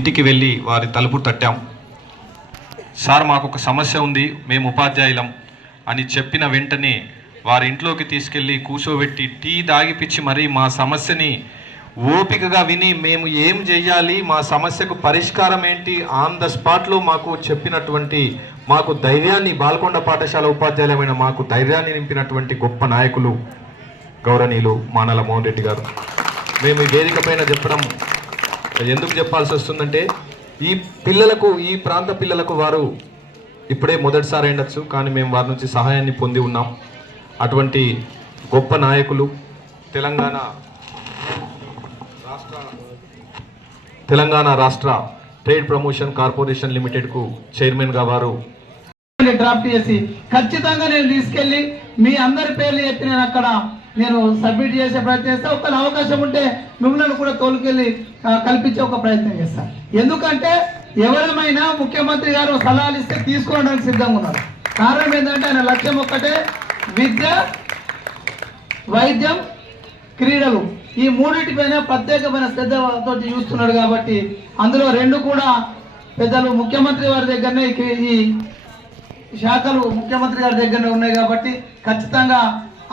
ఇంటికి వెళ్ళి వారి తలుపు తట్టాం. సార్ మాకు ఒక సమస్య ఉంది, మేము ఉపాధ్యాయులం అని చెప్పిన వెంటనే వారి ఇంట్లోకి తీసుకెళ్ళి కూర్చోబెట్టి టీ దాగిపిచ్చి మరీ మా సమస్యని ఓపికగా విని మేము ఏం చేయాలి, మా సమస్యకు పరిష్కారం ఏంటి ఆన్ ద స్పాట్లో మాకు చెప్పినటువంటి, మాకు ధైర్యాన్ని, బాల్కొండ పాఠశాల ఉపాధ్యాయులమైన మాకు ధైర్యాన్ని నింపినటువంటి గొప్ప నాయకులు గౌరవనీయులు మానల మోహన్ రెడ్డి గారు. మేము ఈ వేదిక పైన చెప్పడం ఎందుకు చెప్పాల్సి వస్తుందంటే, ఈ పిల్లలకు, ఈ ప్రాంత పిల్లలకు వారు ఇప్పుడే మొదటిసారి ఉండొచ్చు, కానీ మేము వారి నుంచి సహాయాన్ని పొంది ఉన్నాం. అటువంటి గొప్ప నాయకులు తెలంగాణ రాష్ట్ర ట్రేడ్ ప్రమోషన్ కార్పొరేషన్ లిమిటెడ్కు చైర్మన్గా వారు డ్రాఫ్ట్ చేసి ఖచ్చితంగా నేను తీసుకెళ్ళి మీ అందరి పేర్లు చెప్పి నేను అక్కడ నేను సబ్మిట్ చేసే ప్రయత్నం చేస్తా. ఒక అవకాశం ఉంటే మిమ్మల్ని కూడా తోలుకెళ్ళి కల్పించే ఒక ప్రయత్నం చేస్తాను. ఎందుకంటే ఎవరమైనా ముఖ్యమంత్రి గారు సలహాలు ఇస్తే తీసుకోవడానికి సిద్ధంగా ఉన్నారు. కారణం ఏంటంటే ఆయన లక్ష్యం ఒక్కటే, విద్య, వైద్యం, క్రీడలు, ఈ మూడింటిపైన ప్రత్యేకమైన శ్రద్ధతో చూస్తున్నాడు. కాబట్టి అందులో రెండు కూడా పెద్దలు ముఖ్యమంత్రి వారి దగ్గరనే ఈ శాఖలు ముఖ్యమంత్రి గారి దగ్గరనే ఉన్నాయి. కాబట్టి ఖచ్చితంగా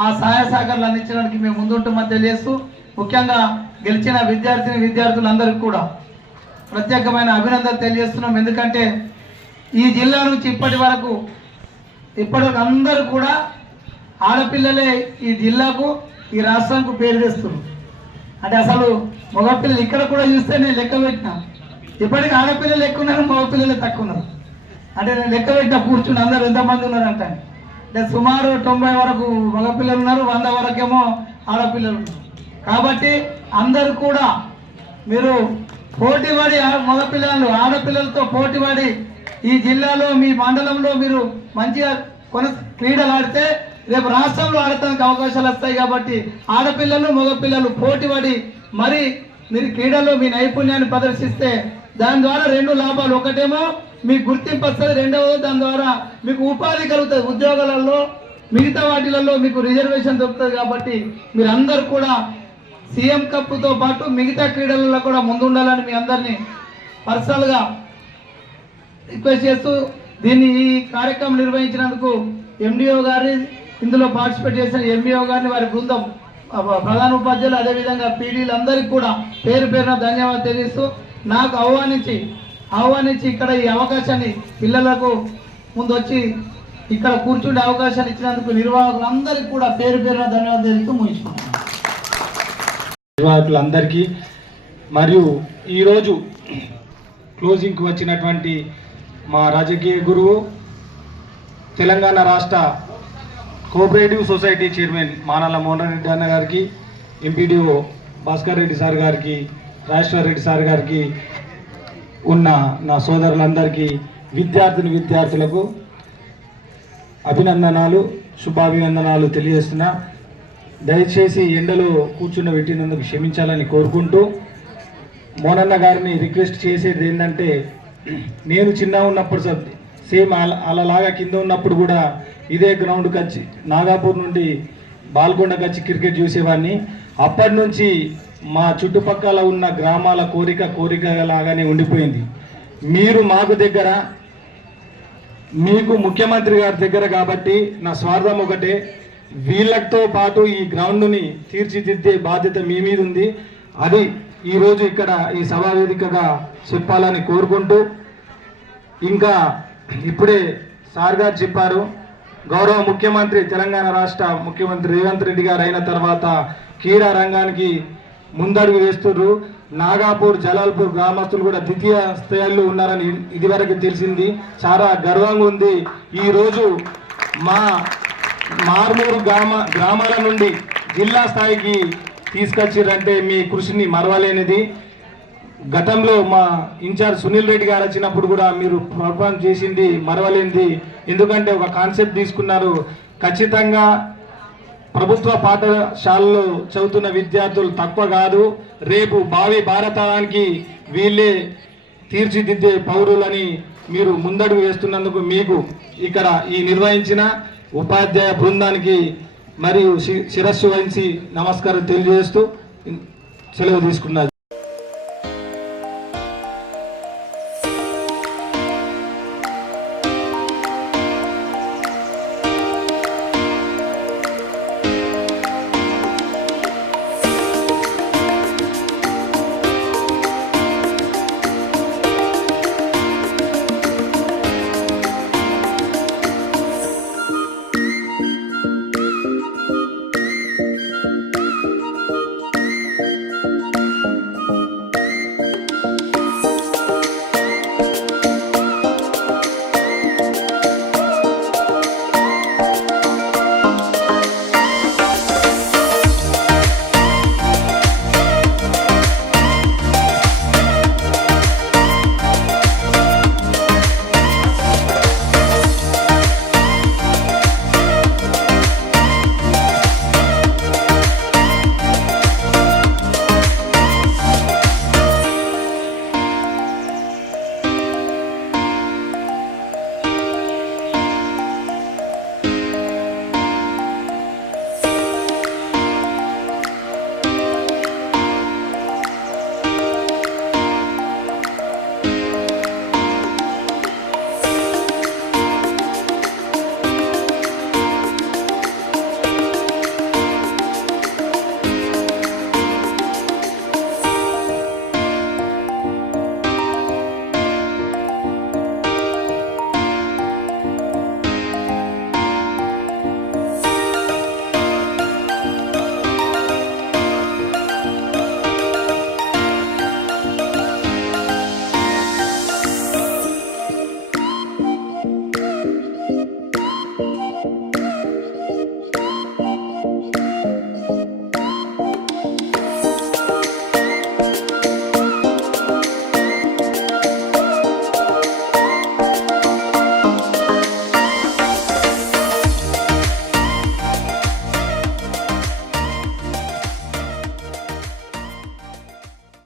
ఆ సహాయ సహకారాలు అందించడానికి మేము ముందుంటామని తెలియజేస్తూ, ముఖ్యంగా గెలిచిన విద్యార్థులందరికీ కూడా ప్రత్యేకమైన అభినందనలు తెలియజేస్తున్నాం. ఎందుకంటే ఈ జిల్లా నుంచి ఇప్పటి వరకు అందరూ కూడా ఆడపిల్లలే ఈ జిల్లాకు, ఈ రాష్ట్రానికి పేరు తెస్తున్నారు. అంటే అసలు మగపిల్లలు ఇక్కడ కూడా చూస్తే నేను లెక్క పెట్టినా, ఇప్పటికీ ఆడపిల్లలు ఎక్కువ ఉన్నారు, మగపిల్లలే తక్కువ ఉన్నారు. అంటే నేను లెక్క పెట్టిన కూర్చుని అందరూ ఎంతమంది ఉన్నారంటే, అంటే సుమారు 90 వరకు మగపిల్లలు ఉన్నారు, 100 వరకేమో ఆడపిల్లలు ఉన్నారు. కాబట్టి అందరూ కూడా మీరు పోటీపడి, మగపిల్లలు ఆడపిల్లలతో పోటీపడి ఈ జిల్లాలో, మీ మండలంలో మీరు మంచిగా క్రీడలు ఆడితే రేపు రాష్ట్రంలో ఆడటానికి అవకాశాలు వస్తాయి. కాబట్టి ఆడపిల్లలు, మగపిల్లలు పోటీపడి మరి మీరు క్రీడల్లో మీ నైపుణ్యాన్ని ప్రదర్శిస్తే దాని ద్వారా రెండు లాభాలు, ఒకటేమో మీకు గుర్తింపు వస్తుంది, రెండవది దాని ద్వారా మీకు ఉపాధి కలుగుతుంది. ఉద్యోగాలలో, మిగతా వాటిలలో మీకు రిజర్వేషన్ దొరుకుతుంది. కాబట్టి మీరందరూ కూడా సీఎం కప్తో పాటు మిగతా క్రీడలలో కూడా ముందుండాలని మీ అందరినీ పర్సనల్గా రిక్వెస్ట్ చేస్తూ, దీన్ని ఈ కార్యక్రమం నిర్వహించినందుకు ఎండిఓ గారి, ఇందులో పార్టిసిపేట్ చేసిన ఎంఈఓ గారిని, వారి బృందం, ప్రధాన ఉపాధ్యాయులు, అదేవిధంగా పీడీలందరికీ కూడా పేరు పేరున ధన్యవాదాలు తెలియజేస్తూ, నాకు ఆహ్వానించి ఇక్కడ ఈ అవకాశాన్ని పిల్లలకు ముందు వచ్చి ఇక్కడ కూర్చుండే అవకాశాన్ని ఇచ్చినందుకు నిర్వాహకులందరికీ కూడా పేరు పేరున ధన్యవాదాలు తెలుస్తూ ముగించుకున్నాను. నిర్వాహకులందరికీ మరియు ఈరోజు క్లోజింగ్కి వచ్చినటువంటి మా రాజకీయ గురువు, తెలంగాణ రాష్ట్ర cooperative society chairman మానల Mohan Reddy అన్న గారికి, ఎంపీడీఓ భాస్కర్ రెడ్డి సార్ గారికి, రాజేశ్వర్ రెడ్డి సార్ గారికి, ఉన్న నా సోదరులందరికీ, విద్యార్థులకు అభినందనాలు, శుభాభినందనాలు తెలియజేస్తున్నా. దయచేసి ఎండలో కూర్చున్నబెట్టినందుకు క్షమించాలని కోరుకుంటూ, మోనన్న గారిని రిక్వెస్ట్ చేసేది ఏంటంటే, నేను చిన్న ఉన్నప్పుడు సేమ్ అలాగా కింద ఉన్నప్పుడు కూడా ఇదే గ్రౌండ్కి వచ్చి నాగాపూర్ నుండి బాల్కొండకు వచ్చి క్రికెట్ చూసేవాడిని. అప్పటి నుంచి మా చుట్టుపక్కల ఉన్న గ్రామాల కోరిక లాగానే ఉండిపోయింది. మీరు మాకు దగ్గర, మీకు ముఖ్యమంత్రి గారి దగ్గర. కాబట్టి నా స్వార్థం ఒకటే, వీళ్ళతో పాటు ఈ గ్రౌండ్ని తీర్చిదిద్దే బాధ్యత మీ మీద ఉంది. అది ఈరోజు ఇక్కడ ఈ సభా వేదికగా చెప్పాలని కోరుకుంటూ, ఇంకా ఇప్పుడే సార్ గారు చెప్పారు, గౌరవ ముఖ్యమంత్రి, తెలంగాణ రాష్ట్ర ముఖ్యమంత్రి రేవంత్ రెడ్డి గారు అయిన తర్వాత క్రీడా రంగానికి ముందడుగు వేస్తున్నారు. నాగాపూర్, జలాల్పూర్ గ్రామస్తులు కూడా ద్వితీయ స్థాయిలో ఉన్నారని ఇదివరకు తెలిసింది. చాలా గర్వంగా ఉంది. ఈరోజు మా మార్మూరు గ్రామాల నుండి జిల్లా స్థాయికి తీసుకొచ్చిరంటే మీ కృషిని మరవలేనిది. గతంలో మా ఇన్ఛార్జ్ సునీల్ రెడ్డి గారు వచ్చినప్పుడు కూడా మీరు పర్ఫార్మ్ చేసింది మరవలేనిది. ఎందుకంటే ఒక కాన్సెప్ట్ తీసుకున్నారు, ఖచ్చితంగా ప్రభుత్వ పాఠశాలలో చదువుతున్న విద్యార్థులు తక్కువ కాదు, రేపు భావి భారతానికి వీళ్ళే తీర్చిదిద్దే పౌరులని మీరు ముందడుగు వేస్తున్నందుకు మీకు ఇక్కడ ఈ నిర్వహించిన ఉపాధ్యాయ బృందానికి మరియు శిరస్సు వహించి నమస్కారం తెలియజేస్తూ సెలవు తీసుకున్నారు.